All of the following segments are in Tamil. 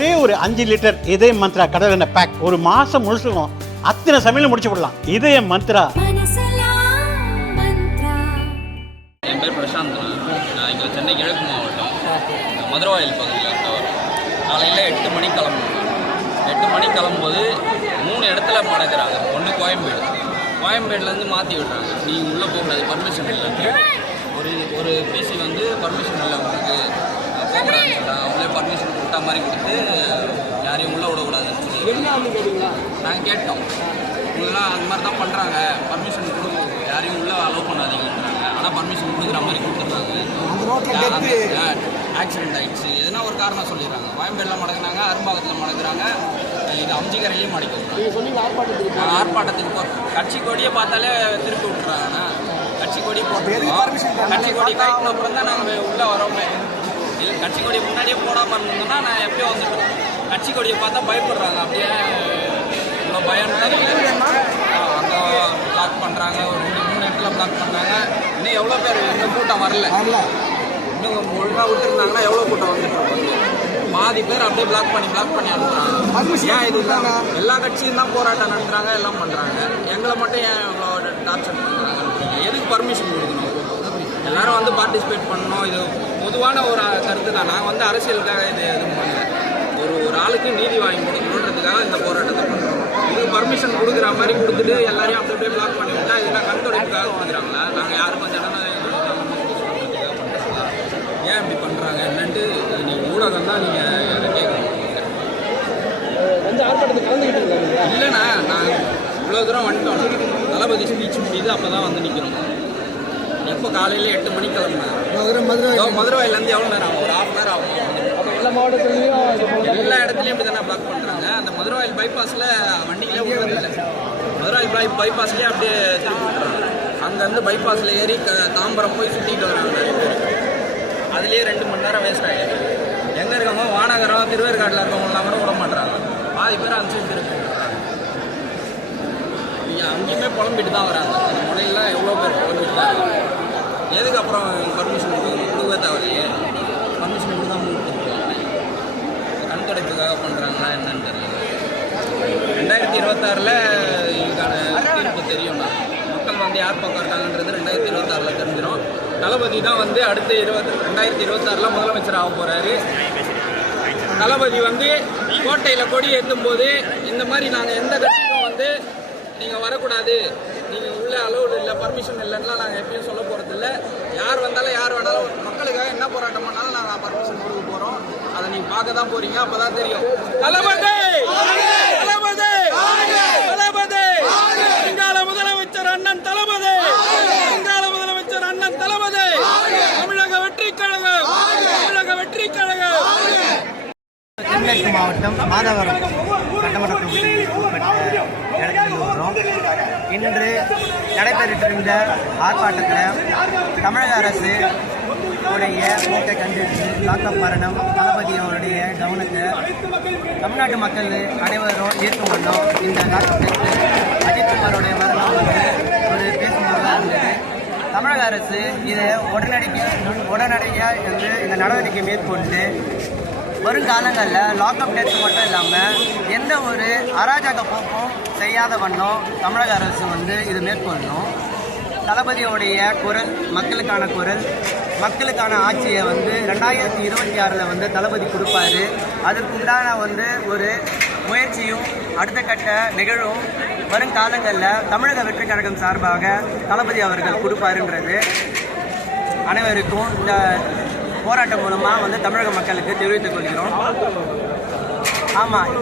ஒரே ஒரு அஞ்சு லிட்டர் இதய மந்த்ரா கடல் எண்ணெய் பேக் ஒரு மாசம் முழுசுக்கும் அத்தனை சமையலும் முடிச்சு விடலாம். இதய மந்த்ரா. என் பேர் பிரசாந்த். நான் இங்கே சென்னை கிழக்கு மாவட்டம். மதுரவாயில் பகுதியில் வரோம் காலையில் எட்டு மணிக்கு கிளம்பணும் எட்டு மணிக்கு கிளம்பும்போது மூணு இடத்துல மடக்கிறாங்க. ஒன்று கோயம்பேடு. கோயம்பேடுலேருந்து மாற்றி விடுறாங்க. நீ உள்ளே போகக்கூடாது. பர்மிஷன் இல்லை. ஒரு ஒரு பிசி வந்து பர்மிஷன் இல்லை உங்களுக்கு அவங்களே பர்மிஷன் கொடுத்தா மாதிரி கொடுத்து யாரையும் உள்ளே விடக்கூடாதுன்னு சொல்லி நாங்கள் கேட்டோம். இவங்கெல்லாம் அந்த மாதிரி தான் பண்ணுறாங்க பர்மிஷன் கொடுங்க. யாரையும் உள்ளே அலோவ் பண்ணாதீங்கன்றாங்க. ஆனால் பர்மிஷன் கொடுக்குற மாதிரி கொடுத்துட்றாங்க ஆக்சிடென்ட் ஆயிடுச்சு. எதுனா ஒரு காரணம் சொல்லிடுறாங்க. கோயம்பேடில் மடக்குனாங்க அரும்பாக்கத்தில் மடக்குறாங்க. இது அம்ஜிகரையிலையும் மடக்கி விட்றாங்க ஆர்ப்பாட்டத்துக்கு போ கட்சி கொடியை பார்த்தாலே திருப்பி விட்டுறாங்கண்ணா கட்சி கொடி போட்டு கட்சி கொடி கட்டின அப்புறம் தான் நாங்கள் உள்ளே வரோமே. இல்லை கட்சி கொடி முன்னாடியே போடாமல் இருந்தோம்னா நான் எப்பயோ வந்துட்டோம் கட்சி கொடியை பார்த்தா பயப்படுறாங்க. அப்படியே இவ்வளோ பயம் அங்கே பிளாக் பண்ணுறாங்க ஒரு ரெண்டு மூணு இடத்துல பிளாக் பண்ணுறாங்க இன்னும் எவ்வளோ பேர் இன்னும் கூட்டம் வரல. இன்னும் ஒழுங்காக விட்டுருந்தாங்கன்னா எவ்வளோ கூட்டம் வந்துட்டு பாதி பேர் அப்படியே பிளாக் பண்ணி பிளாக் பண்ணி அனுப்புறாங்க. ஏன் இது எல்லா கட்சியும் தான் போராட்டம் நடத்துறாங்க எல்லாம் பண்ணுறாங்க எங்களை மட்டும் ஏன் இவ்வளோ டார்ச்சர் பண்ணுறாங்க எதுக்கு பர்மிஷன் கொடுக்கணும்? எல்லாரும் வந்து பார்ட்டிசிபேட் பண்ணணும். இது பொதுவான ஒரு கருத்து தான் நாங்கள் வந்து அரசியலுக்காக இது எதுவும் பண்ணல. ஒரு ஒரு ஆளுக்கு நீதி வாங்கி கொடுக்கணுன்றதுக்காக இந்த போராட்டத்தை பண்ணுறோம் இது பர்மிஷன் கொடுக்குற மாதிரி கொடுத்துட்டு எல்லாரையும் அப்படி அப்படியே பிளாக் பண்ணி விட்டா இதெல்லாம் கண் துடைப்புக்காக கொடுக்குறாங்களா நாங்கள் ஜனநாயக பண்ணுறாங்களா ஏன் இப்படி பண்ணுறாங்க என்னன்ட்டு நீங்கள் ஊடகம் தான் நீங்கள் கேட்கணும். இல்லைண்ணா நான் இவ்வளோ தூரம் வந்துட்டோம். தளபதி ஸ்பீச் முடியுது அப்போ தான் வந்து நிற்கிறோம் எப்போ காலையில் எட்டு மணிக்கு கிளம்புனேன் மதுரவாயிலேருந்து எவ்வளோ நேரம் ஆகும்? ஒரு ஹாஃப் நேரம் ஆகும். எல்லா மாவட்டத்துலேயும் எல்லா இடத்துலையும் இப்படி தானே பிளாக் பண்ணுறாங்க அந்த மதுரவாயில் பைபாஸில் வண்டிகளே விடுறதில்ல மதுரவாயில் பை பைபாஸ்லேயே அப்படியே திருப்பி விட்டுறாங்க. அங்கேருந்து பைபாஸில் ஏறி க தாம்பரம் போய் சுற்றிட்டு வராங்க நிறைய பேர் அதுலேயே ரெண்டு மணி நேரம் வேஸ்ட் ஆகிடுது எங்கே இருக்கவங்க? வானகரம் திருவேற்காட்டில் இருக்கவங்களாம் கூட விட மாட்டாங்க பாதி பேர் சைடு திருப்பி அங்கேயுமே புலம்பிட்டு தான் வராங்க. அந்த முனையில் எவ்வளோ பேர் புலம்பிட்டு தான் எதுக்கு அப்புறம் பர்மிஷன் கொடுக்கவே தேவையில்லையே. பர்மிஷன் கொடுக்காம கொடுத்துருக்காங்க கண் துடைப்புக்காக பண்ணுறாங்களா என்னன்னு தெரியல. ரெண்டாயிரத்தி இருபத்தாறில் இதுக்கான தீர்ப்பு தெரியும்னா மக்கள் வந்து யார் பக்கம் இருக்காங்கன்றது ரெண்டாயிரத்தி இருபத்தாறில் தெரிஞ்சிடும் தளபதி தான் வந்து அடுத்த இருபத்தி ரெண்டாயிரத்தி இருபத்தாறில் முதலமைச்சர் ஆக போகிறாரு தளபதி வந்து கோட்டையில் கொடி ஏற்றும் போது இந்த மாதிரி நாங்கள் எந்த கட்சிக்கும் வந்து நீங்கள் வரக்கூடாது. அலோடு இல்லை பர்மிஷன் இல்லைன்னா நாங்கள் எப்பயும் சொல்ல போகிறது யார் வந்தாலும் யார் வேணாலும் மக்களுக்காக என்ன போராட்டம் பண்ணாலும் நாங்கள் பர்மிஷன் கொடுக்க போகிறோம் அதை நீங்கள் பார்க்க தான் போகிறீங்க அப்போ தான் தெரியும். தளபதி! தளபதி! தளபதி! வருங்கால முதலமைச்சர் அண்ணன் தளபதி! வருங்கால முதலமைச்சர் அண்ணன் தளபதி! தமிழக வெற்றி கழகம்! தமிழக வெற்றி கழகம்! தென்மேற்கு மாவட்டம் மாதவரம் சட்டமன்ற தொகுதிக்கு உட்பட்ட வரும் இன்று நடைபெற்றிருந்த ஆர்ப்பாட்டத்தில் தமிழக அரசு உடைய மூட்டை கண்டித்து லாக்கப் மரணம் தளபதி அவருடைய கவனத்தை தமிழ்நாட்டு மக்கள் அனைவரும் ஈர்க்கும் வண்ணம் இந்த லாக்கப் அஜித்குமாரோடைய மரணம் வந்து ஒரு பேசும்போது இருந்தது. தமிழக அரசு இதை உடனடியாக உடனடியாக வந்து இந்த நடவடிக்கை மேற்கொண்டு வருங்காலங்களில் லாக்அப் டெத் மட்டும் இல்லாமல் எந்த ஒரு அராஜக போக்கும் செய்யாத வண்ணம் தமிழக அரசு வந்து இது மேற்கொள்ளணும். தளபதியோடைய குரல் மக்களுக்கான குரல் மக்களுக்கான ஆட்சியை வந்து ரெண்டாயிரத்தி இருபத்தி ஆறில் வந்து தளபதி கொடுப்பாரு. அதற்குண்டான வந்து ஒரு முயற்சியும் அடுத்த கட்ட நிகழ்வும் வருங்காலங்களில் தமிழக வெற்றி கழகம் சார்பாக தளபதி அவர்கள் கொடுப்பாருன்றது. அனைவருக்கும் இந்த போராட்டம் மூலமாக வந்து தமிழக மக்களுக்கு தெரிவித்துக் கொள்கிறோம். ஆமாம்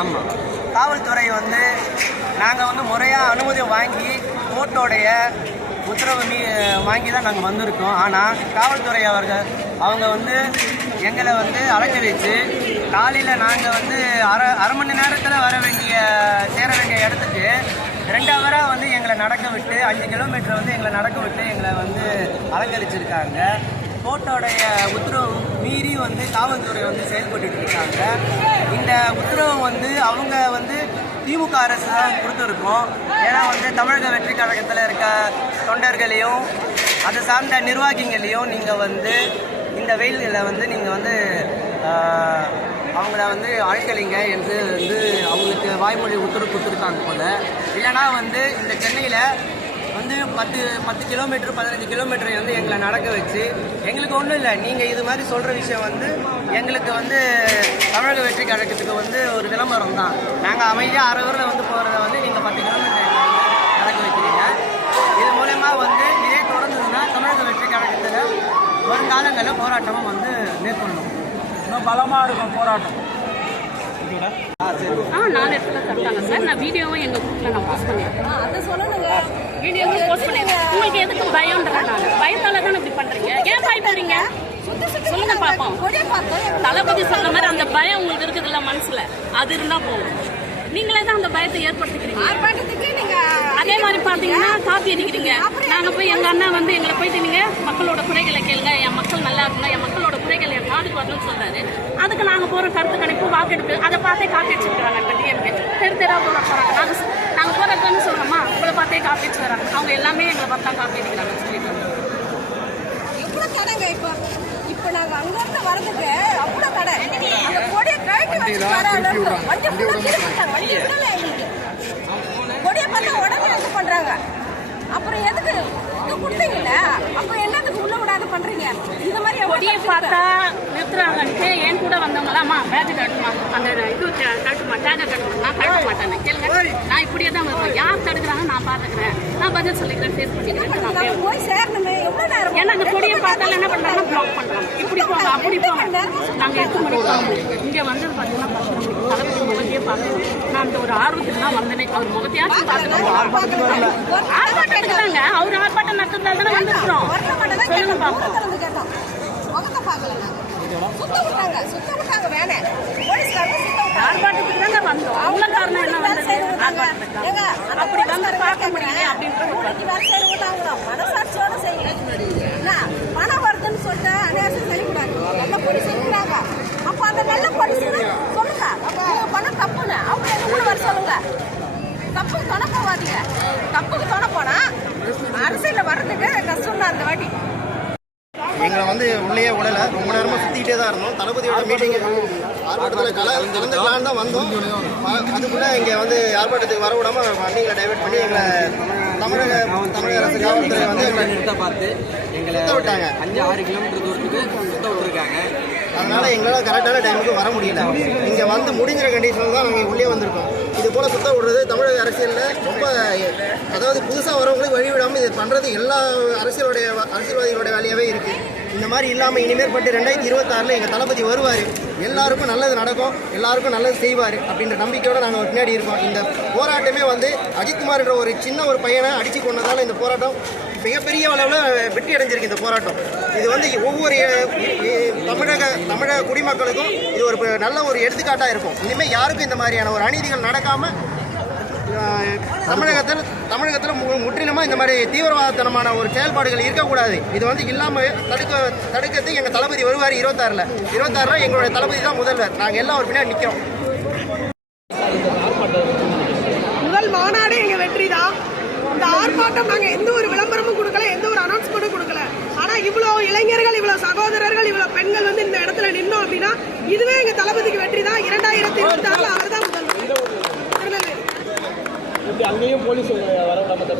ஆமாம் காவல்துறை வந்து நாங்கள் வந்து முறையாக அனுமதி வாங்கி கோர்ட்டோடைய உத்தரவு மீ வாங்கி தான் நாங்கள் வந்திருக்கோம். ஆனால் காவல்துறை அவர்கள் அவங்க வந்து எங்களை வந்து அலங்கரித்து காலையில் நாங்கள் வந்து அரை அரை மணி நேரத்தில் வர வேண்டிய சேர வேண்டிய இடத்துக்கு ரெண்டு ஹவராக வந்து எங்களை நடக்க விட்டு அஞ்சு கிலோமீட்டர் வந்து எங்களை நடக்க விட்டு எங்களை வந்து அலங்கரிச்சிருக்காங்க. கோர்ட்டோடைய உத்தரவு மீறி வந்து காவல்துறை வந்து செயல்பட்டு இருக்காங்க. இந்த உத்தரவு வந்து அவங்க வந்து திமுக அரசு தான் கொடுத்துருக்கோம். ஏன்னா வந்து தமிழக வெற்றி கழகத்தில் இருக்க தொண்டர்களையும் அதை சார்ந்த நிர்வாகிகளையும் நீங்கள் வந்து இந்த வெயில்களை வந்து நீங்கள் வந்து அவங்கள வந்து அழைக்கலைங்க என்று வந்து அவங்களுக்கு வாய்மொழி உத்தரவு கொடுத்துருக்காங்க போல. இல்லைனா வந்து இந்த சென்னையில் வந்து பத்து பத்து கிலோமீட்டர் பதினஞ்சு கிலோமீட்டர் வந்து எங்களை நடக்க வச்சு எங்களுக்கு ஒன்றும் இல்லை. நீங்கள் இது மாதிரி சொல்கிற விஷயம் வந்து எங்களுக்கு வந்து தமிழக வெற்றி கழகத்துக்கு வந்து ஒரு விளம்பரம் தான். நாங்கள் அமைதியாக அரை வந்து போகிறத வந்து நீங்கள் பத்து கிலோமீட்டர் நடக்க வைக்கிறீங்க. இது மூலயமா வந்து இதே தொடர்ந்ததுன்னா தமிழக வெற்றி கழகத்தில் வருங்காலங்களில் போராட்டமும் வந்து மேற்கொள்ளணும். இன்னும் பலமாக இருக்கும் போராட்டம். ஆ நாலு இடத்துல தட்டாங்க சார். நான் வீடியோவும் எங்கள் குரூப்பில் நான் போஸ்ட் பண்ணியிருக்கேன் அதை சொல்லணுங்க வீடியோவும் போஸ்ட் பண்ணியிருக்கேன் உங்களுக்கு எதுக்கு பயம்ன்றேன் நான். பயத்தால தான் இப்படி பண்ணுறீங்க ஏன் பயப்படுறீங்க? சொல்லுங்க பார்ப்போம் தளபதி சொன்ன மாதிரி அந்த பயம் உங்களுக்கு இருக்குதுல்ல மனசுல? அது இருந்தா போதும். நீங்களே தான் அந்த பயத்தை ஏற்படுத்திக்கிறீங்க. அதே மாதிரி பாத்தீங்கன்னா காப்பி அடிக்கிறீங்க. நாங்க போய் எங்க அண்ணன் வந்து எங்களை போயிட்டு நீங்க மக்களோட குறைகளை கேளுங்க. என் மக்கள் நல்லா இருக்கணும். என் மக்களோட குறைகள் என் காதுக்கு வரணும்னு சொல்றாரு. அதுக்கு நாங்க போற கருத்து கணிப்பு வாக்கெடுப்பு அதை பார்த்தே காப்பி அடிச்சுக்கிறாங்க இப்ப டிஎம்கே தெரு தெரா போல போறாங்க. நாங்க சொ- நாங்க போறதுன்னு சொல்றோமா உங்களை பார்த்தே காப்பி அடிச்சு வராங்க அவங்க எல்லாமே எங்களை பார்த்தா காப்பி அடிக்கிறாங்க சொல்லிட்டு எவ்வளவு கடைங்க இப்போ. இப்போ நாங்க அங்க இருந்து வரதுக்கு அவ்வளவு கடை. அந்த கொடியை கழட்டி வச்சு வர வண்டி ஃபுல்லா திருப்பிட்டாங்க வண்டி விடல எங்களுக்கு கொடியை பார்த்தா உடனே இது பண்றாங்க. அப்புறம் எதுக்கு? இது கொடுத்தீங்கல்ல? அப்புறம் என்னத்துக்கு உள்ள விடாத பண்றீங்க? இந்த மாதிரி கொடியை பார்த்தா என் கூட வந்தவங்களாமா பேஜ் கட்டுமா அந்த இது கட்டுமா டேக கட்டுமா நான் கட்ட மாட்டேன் கேளுங்க. நான் இப்படியே தான் வருவேன் யார் தடுக்கிறாங்க நான் பாத்துக்கிறேன் நான் பதில் சொல்லிக்கிறேன் ஃபேஸ் பண்ணிக்கிறேன். போய் சேரணுமே? ஏன்னா அந்த கொடியை பார்த்தாலும் என்ன பண்றாங்க பிளாக் பண்றாங்க இப்படி போங்க அப்படி போங்க. நாங்க எட்டு மணிக்கு போகணும் இங்க வந்து பாத்தீங்கன்னா பத்து மணிக்கு. முகத்தையே பார்த்து நான் அந்த ஒரு ஆர்வத்துக்கு தான் வந்தேனே. அவர் முகத்தையாச்சும் பார்த்துட்டு ஆர்ப்பாட்டத்துக்கு தாங்க. அவர் ஆர்ப்பாட்டம் நடத்துறதால தானே வந்துருக்கிறோம். சொல்லுங்க கேட்டோம். முகத்தை பார்க்கல. சுத்த விட்டாங்க, சுத்த விட்டாங்க வேனை. போலீஸ்காரங்க சுத்த விட்டாங்க. ஆர்ப்பாட்டத்துக்கு தாங்க வந்தோம் அவங்க காரணம் என்ன வேலை வந்தது ஏங்க, அப்படி வந்து பார்க்க. முடியல கூலிக்கு வேலை செய்யறவங்க தாங்க. மனசாட்சியோட செய்யுங்க. என்ன, பணம் வருதுன்னு சொல்லிட்டு அநியாயம் செய்யக்கூடாது. நல்ல போலீஸ் இருக்கிறாங்க. அப்ப அந்த நல்ல போலீஸ் சொல்லுங்க பண்ண தப்புன்னு அவங்க எங்க கூட வர சொல்லுங்க தப்புக்கு துணை போகாதீங்க தப்புக்கு துணை போனா அரசியல்ல வர்றதுக்கு கஷ்டம் தான் அந்த வாட்டி எங்களை வந்து உள்ளேயே விடல ரொம்ப நேரமாக சுற்றிக்கிட்டே தான் இருந்தோம். தளபதியோட மீட்டிங் ஆர்ப்பாட்டத்தில் கல கலந்துக்கலான்னு தான் வந்தோம். அதுக்குள்ளே இங்கே வந்து ஆர்ப்பாட்டத்துக்கு வர விடாம வண்டிகளை டைவர்ட் பண்ணி எங்களை தமிழக தமிழக அரசு காவல்துறை வந்து எங்களை நிறுத்த பார்த்து எங்களை விட்டாங்க. அஞ்சு ஆறு கிலோமீட்டர் தூரத்துக்கு சுத்த விட்டுருக்காங்க. அதனால எங்களால் கரெக்டான டைமுக்கு வர முடியல. இங்கே வந்து முடிஞ்சிற கண்டிஷனில் தான் நாங்கள் உள்ளே வந்திருக்கோம். இது போல் சுத்த விடுறது தமிழக அரசியலில் ரொம்ப அதாவது புதுசாக வரவங்களுக்கு வழி விடாமல் இது பண்ணுறது எல்லா அரசியலுடைய அரசியல்வாதிகளோட வேலையாகவே இருக்குது இந்த மாதிரி இல்லாமல் இனிமேல் பட்டு ரெண்டாயிரத்தி இருபத்தாறில் எங்கள் தளபதி வருவார். எல்லாருக்கும் நல்லது நடக்கும் எல்லாருக்கும் நல்லது செய்வார் அப்படின்ற நம்பிக்கையோடு நாங்கள் ஒரு பின்னாடி இருக்கோம். இந்த போராட்டமே வந்து அஜித்குமார்ன்ற ஒரு சின்ன ஒரு பையனை அடித்து கொண்டதால் இந்த போராட்டம் மிகப்பெரிய அளவில் வெற்றி அடைஞ்சிருக்கு இந்த போராட்டம். இது வந்து ஒவ்வொரு தமிழக தமிழக குடிமக்களுக்கும் இது ஒரு நல்ல ஒரு எடுத்துக்காட்டாக இருக்கும். இனிமேல் யாருக்கும் இந்த மாதிரியான ஒரு அநீதிகள் நடக்காமல் தமிழகத்தில் தமிழகத்தில் மு- முற்றிலுமா இந்த மாதிரி தீவிரவாதத்தனமான ஒரு செயல்பாடுகள் இருக்கக்கூடாது. இது வந்து இல்லாமல் தடுக்க தடுக்கிறது எங்கள் தளபதி வருவார் இருபத்தாறில். இருபத்தாறில் எங்களுடைய தளபதி தான் முதல்வர். நாங்கள் எல்லாம் ஒரு பின்னாடி நிற்கிறோம் முதல் மாநாடு எங்கள் வெற்றி தான் இந்த ஆர்ப்பாட்டம் நாங்கள் எந்த ஒரு விளம்பரமும் கொடுக்கல எந்த ஒரு அனௌன்ஸ்மெண்ட்டும் கொடுக்கல. ஆனால் இவ்வளோ இளைஞர்கள் இவ்வளோ சகோதரர்கள் இவ்வளவு பெண்கள் வந்து இந்த இடத்துல நின்னோம் அப்படின்னா இதுவே எங்க தளபதிக்கு வெற்றி தான் இரண்டாயிரத்தி இருபத்தி அவர் தான் முதல்வர் திருநெல்வேலி இப்படி அங்கேயும் போலீஸ் வர விடாம தடுத்து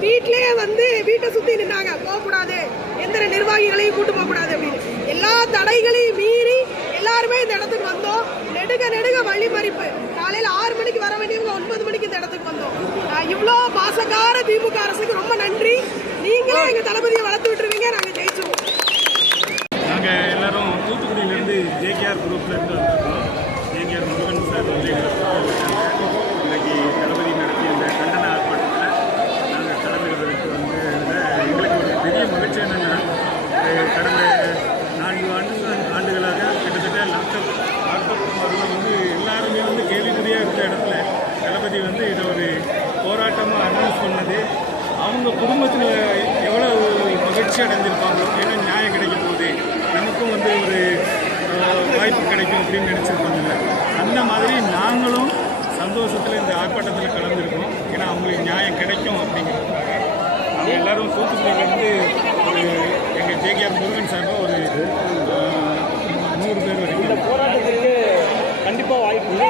வீட்லயே வந்து வீட்டை சுத்தி நின்னாங்க. போக கூடாது எந்த நிர்வாகிகளையும் கூட்டு போக கூடாது அப்படின்னு. எல்லா தடைகளையும் மீறி எல்லாருமே இந்த இடத்துக்கு வந்தோம். நெடுக நெடுக வழிமறிப்பு காலையில ஆறு மணிக்கு வர வேண்டியவங்க ஒன்பது மணிக்கு இந்த இடத்துக்கு வந்தோம். இவ்வளோ பாசக்கார திமுக அரசுக்கு ரொம்ப நன்றி. நீங்களே எங்க தளபதியை வளர்த்து விட்டுருவீங்க. நாங்க ஜெயிச்சிருவோம். நாங்கள் எல்லாரும் தூத்துக்குடியிலேருந்து ஜேகேஆர் குரூப்லேருந்து வந்திருக்கோம். ஜேகேஆர் முருகன் சார் வந்து எங்களை கூப்பிட்டு வந்தாங்க. இன்னைக்கு தளபதி நடத்திய இந்த கண்டன ஆர்ப்பாட்டத்தில் நாங்கள் கலந்துக்கிறதுக்கு வந்து இதுல எங்களுக்கு ஒரு பெரிய மகிழ்ச்சி என்னென்னா கடந்த நான்கு ஆண்டு ஆண்டுகளாக கிட்டத்தட்ட லாக்டப் ஆர்ப்பாட்டம் வந்து எல்லாருமே வந்து கேள்விக்குறியாக இருந்த இடத்துல தளபதி வந்து இதை ஒரு போராட்டமாக அனௌன்ஸ் பண்ணது அவங்க குடும்பத்தில் எவ்வளோ மகிழ்ச்சி அடைஞ்சிருப்பாங்க ஏன்னா நியாயம் கிடைக்க போகுது நமக்கும் வந்து ஒரு அஹ், அப்படின்னு நினச்சிருப்பாங்கல்ல அந்த மாதிரி நாங்களும் சந்தோஷத்தில் இந்த ஆர்ப்பாட்டத்தில் கலந்துருக்கோம். ஏன்னா அவங்களுக்கு நியாயம் கிடைக்கும் அப்படிங்கிறதுக்காக அவங்க எல்லாரும் தூத்துக்குடியிலேருந்து ஒரு எங்கள் ஜேகேஆர் முருகன் சார்பாக ஒரு நூறு பேர் இந்த வரைக்கும் போராட்டத்திற்கு கண்டிப்பாக வாய்ப்பு இல்லை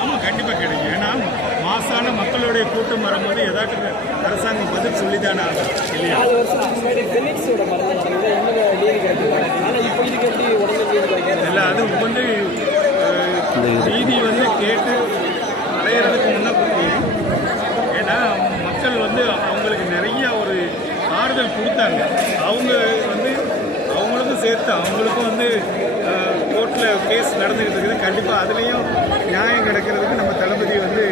ஆமாம் கண்டிப்பாக கிடைக்கும். ஏன்னா மாசான மக்களுடைய கூட்டம் வரும்போது ஏதாட்டும் அரசாங்கம் பதில் சொல்லித்தானே ஆகும் இல்லையா? இல்லை அது வந்து நீதி வந்து கேட்டு அடையிறதுக்கு முன்ன ஏன்னா மக்கள் வந்து அவங்களுக்கு நிறைய ஒரு ஆறுதல் கொடுத்தாங்க. அவங்க வந்து அவங்களுக்கும் சேர்த்து அவங்களுக்கும் வந்து கோர்ட்டில் கேஸ் நடந்துக்கிட்டு இருக்குது. கண்டிப்பாக அதுலேயும் நியாயம் கிடைக்கிறதுக்கு நம்ம தளபதி வந்து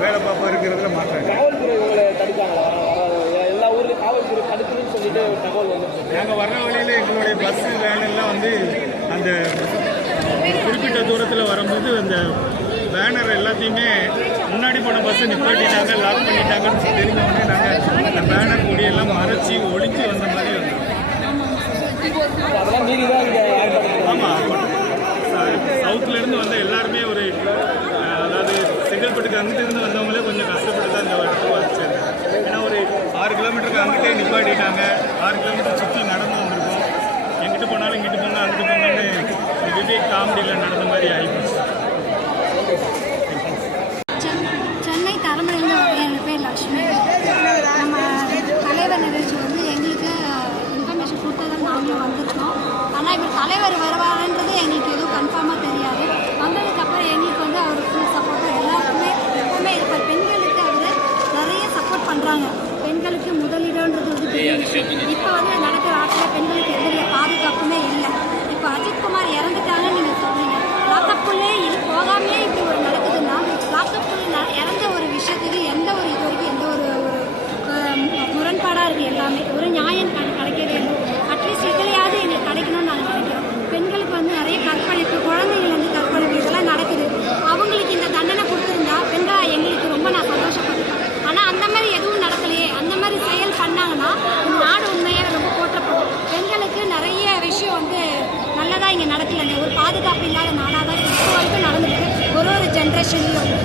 வேலை பார்ப்பாருங்கிறதுல மாற்றாங்க காவல்துறை உங்களை தடுத்தாங்களா வர- எல்லா ஊர்லேயும் காவல்துறை தடுக்குதுன்னு சொல்லிட்டு தகவல் வந்து நாங்கள் வர்ற வழியில் எங்களுடைய பஸ் வேனெல்லாம் வந்து அந்த குறிப்பிட்ட தூரத்தில் வரும்போது அந்த பேனர் எல்லாத்தையுமே முன்னாடி போன பஸ்ஸை நிப்பாட்டிட்டாங்க லாக் பண்ணிட்டாங்கன்னு சொல்லி நாங்கள் அந்த பேனர் கொடியெல்லாம் மறைச்சி ஒளிஞ்சு வந்த மாதிரி வந்தோம் அதெல்லாம் மீறி தான் இங்கே ஆர்ப்பாட்டம் ஆமாம் சவுத்துலேருந்து வந்த எல்லாருமே ஒரு அஹ், அதாவது செங்கல்பட்டுக்கு அங்கிட்டு இருந்து வந்தவங்களே கொஞ்சம் கஷ்டப்பட்டு தான் இந்த இடத்துக்கு வச்சாங்க ஏன்னா ஒரு ஆறு கிலோமீட்டருக்கு அங்கிட்டே நிப்பாட்டிட்டாங்க. ஆறு கிலோமீட்டர் சுற்றி நடந்து வந்திருக்கோம் எங்கிட்டு போனாலும் இங்கிட்டு போனால் அங்கிட்டு போனாலும் விவேக் காமெடியில் நடந்த மாதிரி ஆகிப்போச்சு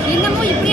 你那么有？